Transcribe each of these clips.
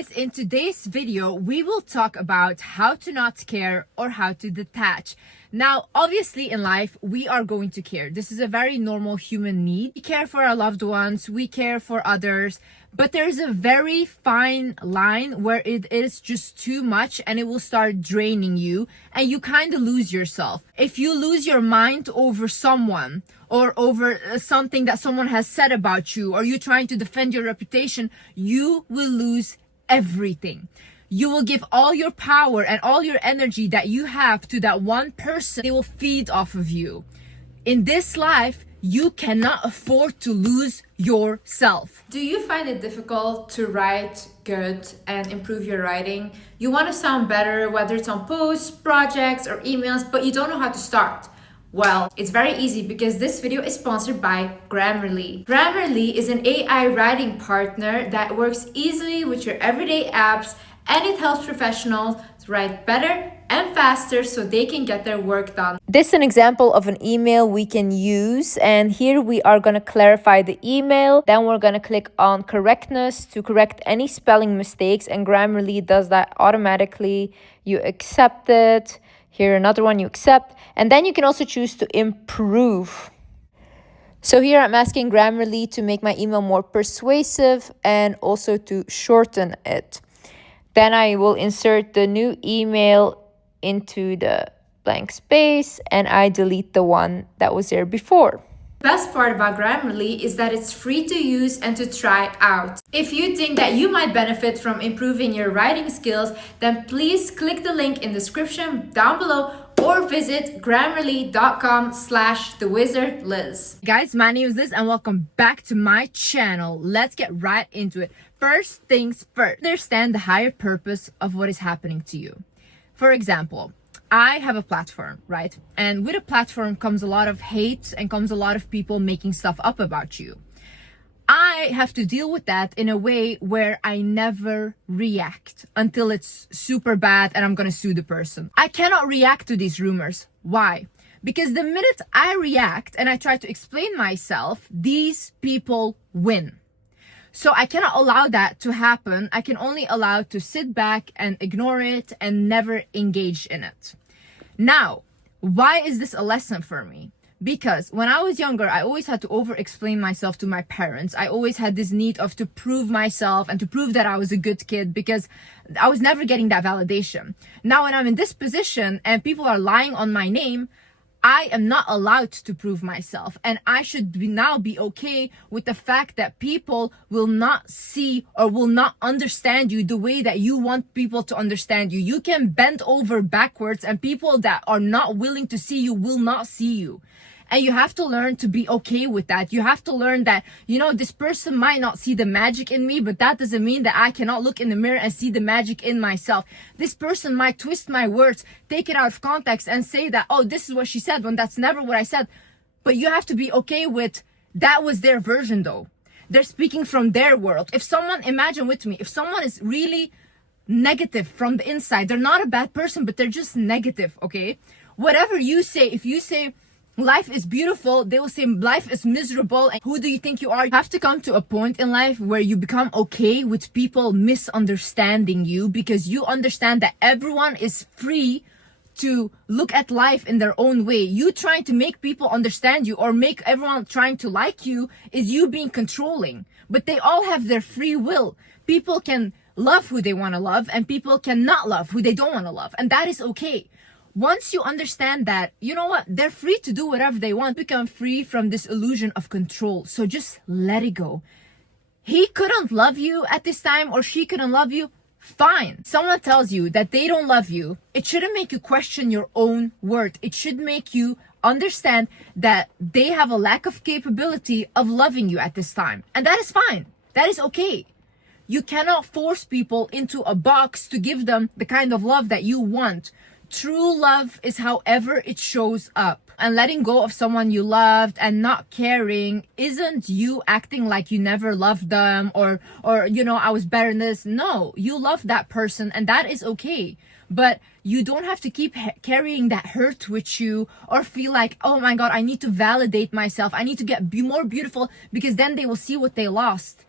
guys, in today's video, we will talk about how to not care or how to detach. Now, obviously in life, we are going to care. This is a very normal human need. We care for our loved ones, we care for others, but there's a very fine line where it is just too much and it will start draining you and you kind of lose yourself. If you lose your mind over someone, or over something that someone has said about you, or you trying to defend your reputation, you will lose everything. You will give all your power and all your energy that you have to that one person. They will feed off of you. In this life, you cannot afford to lose yourself. Do you find it difficult to write good and improve your writing? You want to sound better, whether it's on posts, projects, or emails, but you don't know how to start. Well, it's very easy because this video is sponsored by Grammarly. Grammarly is an AI writing partner that works easily with your everyday apps, and it helps professionals to write better and faster so they can get their work done. This is an example of an email we can use, and here we are going to clarify the email. Then we're going to click on correctness to correct any spelling mistakes, and Grammarly does that automatically. You accept it. Here another one you accept, and then you can also choose to improve. So here I'm asking Grammarly to make my email more persuasive and also to shorten it. Then I will insert the new email into the blank space and I delete the one that was there before. The best part about Grammarly is that it's free to use and to try out. If you think that you might benefit from improving your writing skills, then please click the link in the description down below or visit grammarly.com/thewizardliz. Guys, my name is Liz and welcome back to my channel. Let's get right into it. First things first, understand the higher purpose of what is happening to you. For example, I have a platform, right? And with a platform comes a lot of hate and comes a lot of people making stuff up about you. I have to deal with that in a way where I never react until it's super bad and I'm gonna sue the person. I cannot react to these rumors. Why? Because the minute I react and I try to explain myself, these people win. So I cannot allow that to happen. I can only allow to sit back and ignore it and never engage in it. Now, why is this a lesson for me? Because when I was younger, I always had to over-explain myself to my parents. I always had this need of to prove myself and to prove that I was a good kid because I was never getting that validation. Now, when I'm in this position and people are lying on my name, I am not allowed to prove myself, and I should now be okay with the fact that people will not see or will not understand you the way that you want people to understand you. You can bend over backwards and people that are not willing to see you will not see you. And you have to learn to be okay with that. You have to learn that, this person might not see the magic in me, but that doesn't mean that I cannot look in the mirror and see the magic in myself. This person might twist my words, take it out of context and say that, oh, this is what she said when that's never what I said. But you have to be okay with that was their version though. They're speaking from their world. Imagine with me, if someone is really negative from the inside, they're not a bad person, but they're just negative, okay? Whatever you say, if you say, life is beautiful, they will say life is miserable and who do you think you are? You have to come to a point in life where you become okay with people misunderstanding you, because you understand that everyone is free to look at life in their own way. You trying to make people understand you or make everyone trying to like you is you being controlling, but they all have their free will. People can love who they want to love and people cannot love who they don't want to love, and that is okay. Once you understand that, you know what, they're free to do whatever they want, become free from this illusion of control. So just let it go. He couldn't love you at this time or she couldn't love you. Fine. Someone tells you that they don't love you. It shouldn't make you question your own worth. It should make you understand that they have a lack of capability of loving you at this time. And that is fine. That is okay. You cannot force people into a box to give them the kind of love that you want. True love is however it shows up. And letting go of someone you loved and not caring isn't you acting like you never loved them or I was better than this. No, you love that person and that is okay. But you don't have to keep carrying that hurt with you or feel like, oh my God, I need to validate myself. I need to be more beautiful because then they will see what they lost.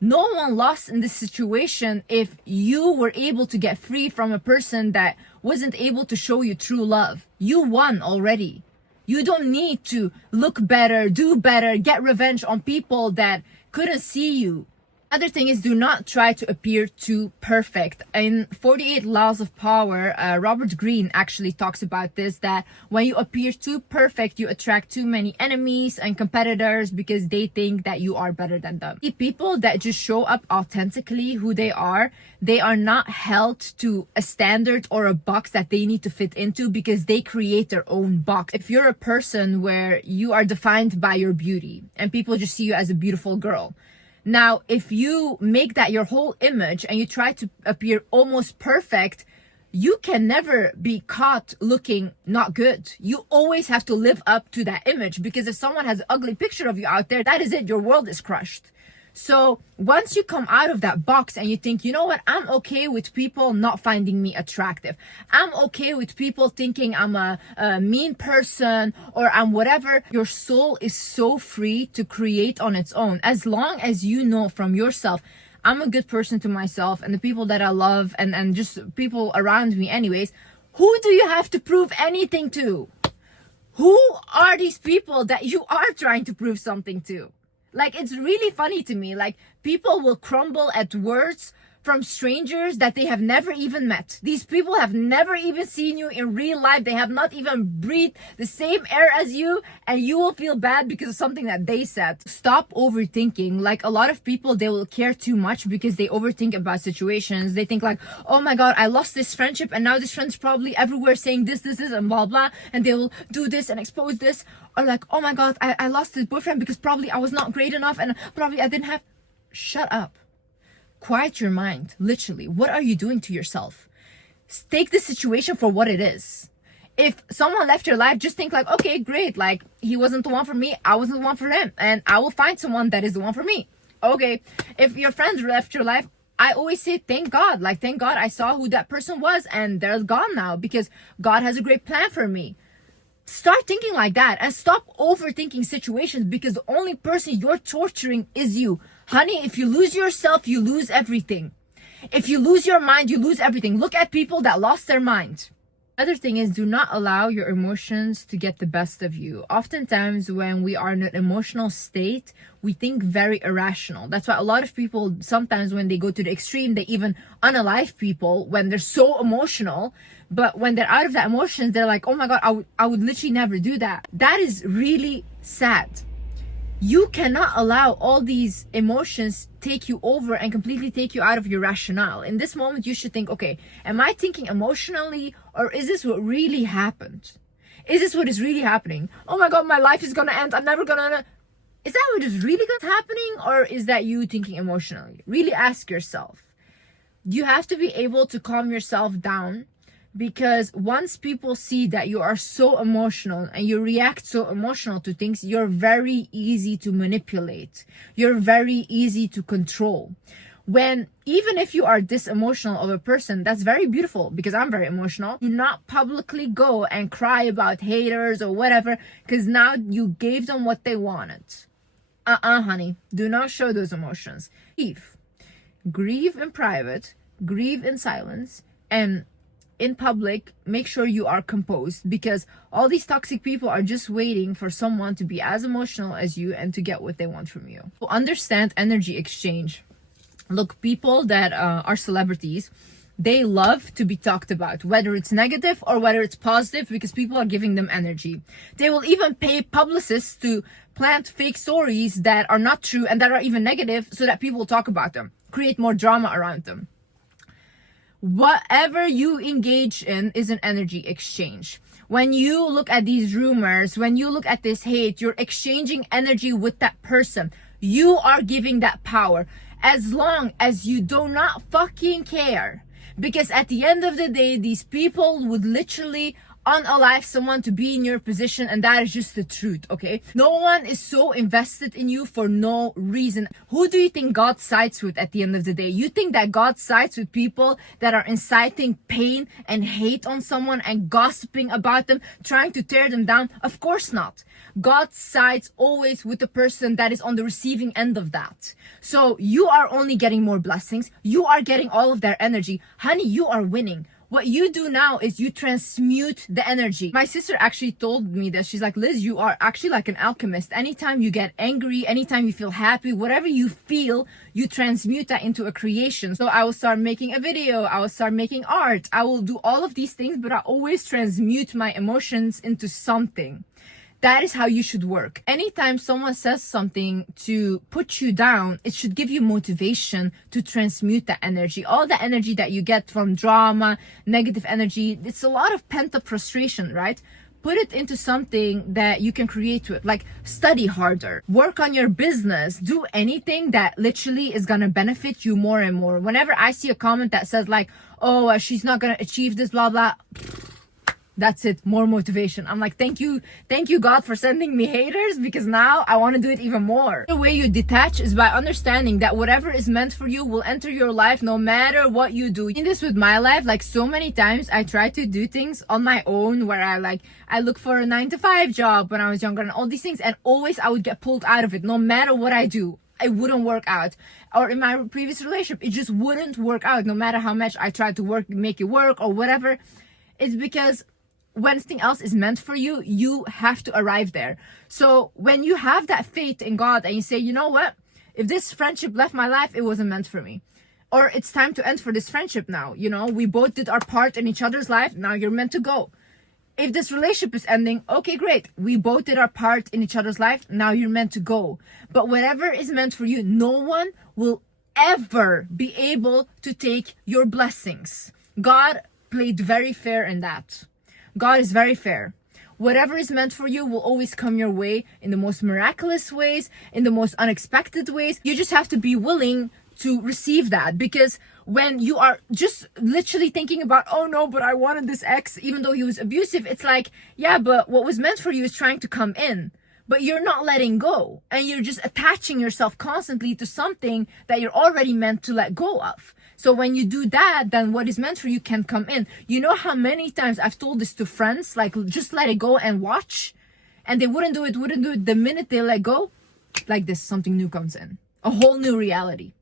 No one lost in this situation if you were able to get free from a person that wasn't able to show you true love. You won already. You don't need to look better, do better, get revenge on people that couldn't see you. Other thing is, do not try to appear too perfect. In 48 Laws of Power, Robert Greene actually talks about this, that when you appear too perfect, you attract too many enemies and competitors because they think that you are better than them. The people that just show up authentically who they are not held to a standard or a box that they need to fit into because they create their own box. If you're a person where you are defined by your beauty and people just see you as a beautiful girl, now, if you make that your whole image and you try to appear almost perfect, you can never be caught looking not good. You always have to live up to that image, because if someone has an ugly picture of you out there, that is it. Your world is crushed. So once you come out of that box and you think, you know what, I'm okay with people not finding me attractive. I'm okay with people thinking I'm a mean person or I'm whatever. Your soul is so free to create on its own. As long as you know from yourself, I'm a good person to myself and the people that I love and just people around me anyways. Who do you have to prove anything to? Who are these people that you are trying to prove something to? Like, it's really funny to me. Like, people will crumble at words from strangers that they have never even met. These people have never even seen you in real life. They have not even breathed the same air as you, and you will feel bad because of something that they said. Stop overthinking. Like, a lot of people, they will care too much because they overthink about situations. They think like, oh my God, I lost this friendship and now this friend's probably everywhere saying this, and blah, blah. And they will do this and expose this. Or like, oh my God, I lost this boyfriend because probably I was not great enough and probably I didn't have... Shut up. Quiet your mind. Literally, what are you doing to yourself? Take the situation for what it is. If someone left your life, just think like, okay, great. Like, he wasn't the one for me. I wasn't the one for him. And I will find someone that is the one for me. Okay. If your friends left your life, I always say, thank God. Like, thank God I saw who that person was and they're gone now because God has a great plan for me. Start thinking like that and stop overthinking situations, because the only person you're torturing is you. Honey, if you lose yourself, you lose everything. If you lose your mind, you lose everything. Look at people that lost their mind. Other thing is, do not allow your emotions to get the best of you. Oftentimes when we are in an emotional state, we think very irrational. That's why a lot of people, sometimes when they go to the extreme, they even unalive people when they're so emotional. But when they're out of that emotions, they're like, oh my God, I would literally never do that. That is really sad. You cannot allow all these emotions take you over and completely take you out of your rationale. In this moment, you should think, okay, am I thinking emotionally, or is this what really happened? Is this what is really happening? Oh my God, my life is gonna end. I'm never gonna... Is that what is really happening, or is that you thinking emotionally? Really ask yourself. You have to be able to calm yourself down, because once people see that you are so emotional and you react so emotional to things, you're very easy to manipulate. You're very easy to control. When, even if you are this emotional of a person, that's very beautiful, because I'm very emotional. Do not publicly go and cry about haters or whatever, because now you gave them what they wanted. Honey, do not show those emotions. Grieve in private, grieve in silence, and in public, make sure you are composed, because all these toxic people are just waiting for someone to be as emotional as you and to get what they want from you. So understand energy exchange. Look, people that are celebrities, they love to be talked about, whether it's negative or whether it's positive, because people are giving them energy. They will even pay publicists to plant fake stories that are not true and that are even negative, so that people will talk about them, create more drama around them. Whatever you engage in is an energy exchange. When you look at these rumors, when you look at this hate, you're exchanging energy with that person. You are giving that power, as long as you do not fucking care. Because at the end of the day, these people would literally unalive someone to be in your position, and that is just the truth, okay? No one is so invested in you for no reason. Who do you think God sides with at the end of the day? You think that God sides with people that are inciting pain and hate on someone and gossiping about them, trying to tear them down? Of course not. God sides always with the person that is on the receiving end of that. So you are only getting more blessings. You are getting all of their energy. Honey, you are winning. What you do now is you transmute the energy. My sister actually told me that. She's like, Liz, you are actually like an alchemist. Anytime you get angry, anytime you feel happy, whatever you feel, you transmute that into a creation. So I will start making a video. I will start making art. I will do all of these things, but I always transmute my emotions into something. That is how you should work. Anytime someone says something to put you down, it should give you motivation to transmute that energy. All the energy that you get from drama, negative energy, it's a lot of pent-up frustration, right? Put it into something that you can create with, like study harder, work on your business, do anything that literally is gonna benefit you more and more. Whenever I see a comment that says like, oh, she's not gonna achieve this, blah, blah, that's it, more motivation. I'm like, thank you God for sending me haters, because now I want to do it even more. The way you detach is by understanding that whatever is meant for you will enter your life no matter what you do. In this with my life, like so many times I try to do things on my own, where I look for a 9-to-5 job when I was younger and all these things, and always I would get pulled out of it. No matter what I do, it wouldn't work out. Or in my previous relationship, it just wouldn't work out. No matter how much I tried to make it work or whatever. It's because when something else is meant for you, you have to arrive there. So when you have that faith in God and you say, you know what, if this friendship left my life, it wasn't meant for me, or it's time to end for this friendship now, you know, we both did our part in each other's life, now you're meant to go. If this relationship is ending, okay, great, we both did our part in each other's life, now you're meant to go. But whatever is meant for you, no one will ever be able to take your blessings. God played very fair in that. God is very fair. Whatever is meant for you will always come your way in the most miraculous ways, in the most unexpected ways. You just have to be willing to receive that, because when you are just literally thinking about, oh no, but I wanted this ex even though he was abusive, it's like, yeah, but what was meant for you is trying to come in, but you're not letting go, and you're just attaching yourself constantly to something that you're already meant to let go of. So when you do that, then what is meant for you can come in. You know how many times I've told this to friends, like, just let it go and watch, and they wouldn't do it. The minute they let go, like this, something new comes in, a whole new reality.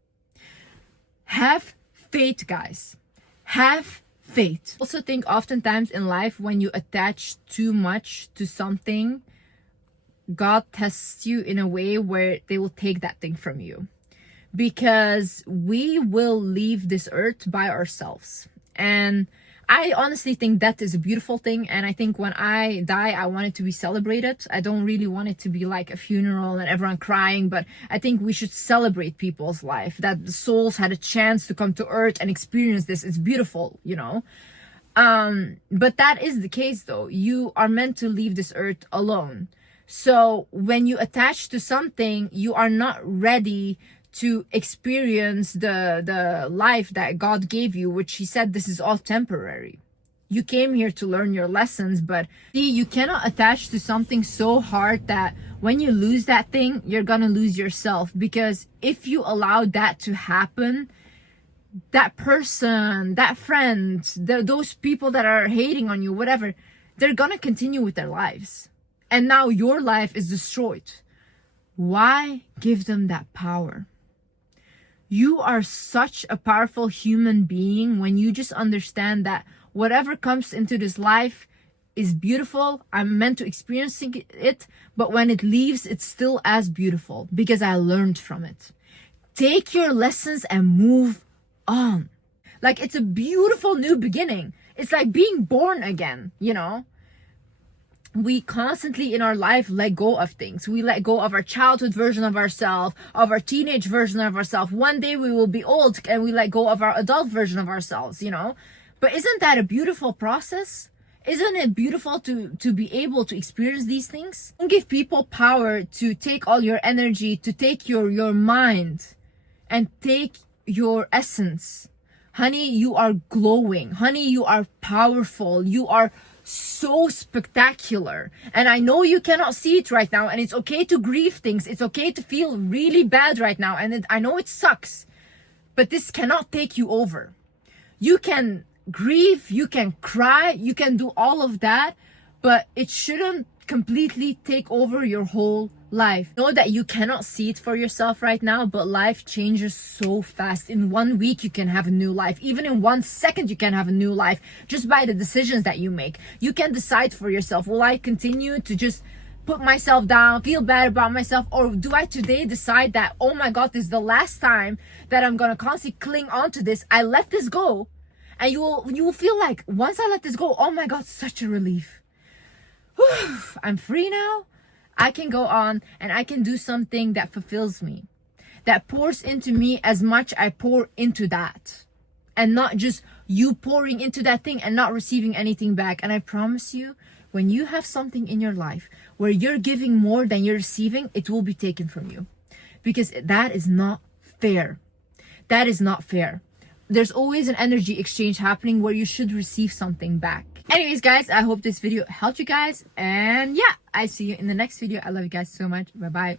Have faith, guys. Have faith. I also think oftentimes in life, when you attach too much to something, God tests you in a way where they will take that thing from you. Because we will leave this earth by ourselves. And I honestly think that is a beautiful thing. And I think when I die, I want it to be celebrated. I don't really want it to be like a funeral and everyone crying, but I think we should celebrate people's life, that the souls had a chance to come to earth and experience this. It's beautiful, you know. But that is the case though. You are meant to leave this earth alone. So when you attach to something, you are not ready to experience the life that God gave you, which he said this is all temporary. You came here to learn your lessons, but see, you cannot attach to something so hard that when you lose that thing, you're gonna lose yourself. Because if you allow that to happen, that person, that friend, those people that are hating on you, whatever, they're gonna continue with their lives. And now your life is destroyed. Why give them that power? You are such a powerful human being when you just understand that whatever comes into this life is beautiful. I'm meant to experience it, but when it leaves, it's still as beautiful because I learned from it. Take your lessons and move on. Like, it's a beautiful new beginning. It's like being born again, you know? We constantly in our life let go of things. We let go of our childhood version of ourselves, of our teenage version of ourselves. One day we will be old and we let go of our adult version of ourselves, you know? But isn't that a beautiful process? Isn't it beautiful to be able to experience these things? Don't give people power to take all your energy, to take your mind and take your essence. Honey, you are glowing. Honey, you are powerful. You are so spectacular. And I know you cannot see it right now, and it's okay to grieve things. It's okay to feel really bad right now. And I know it sucks, but this cannot take you over. You can grieve, you can cry, you can do all of that, but it shouldn't completely take over your whole life. Know that you cannot see it for yourself right now, but life changes so fast. In 1 week, you can have a new life. Even in 1 second, you can have a new life just by the decisions that you make. You can decide for yourself, will I continue to just put myself down, feel bad about myself, or do I today decide that, oh my God, this is the last time that I'm gonna constantly cling on to this. I let this go. And you will feel like, once I let this go, oh my God, such a relief. I'm free now. I can go on and I can do something that fulfills me, that pours into me as much I pour into that, and not just you pouring into that thing and not receiving anything back. And I promise you, when you have something in your life where you're giving more than you're receiving, it will be taken from you, because that is not fair. That is not fair. There's always an energy exchange happening where you should receive something back. Anyways, guys, I hope this video helped you guys. And yeah, I see you in the next video. I love you guys so much. Bye-bye.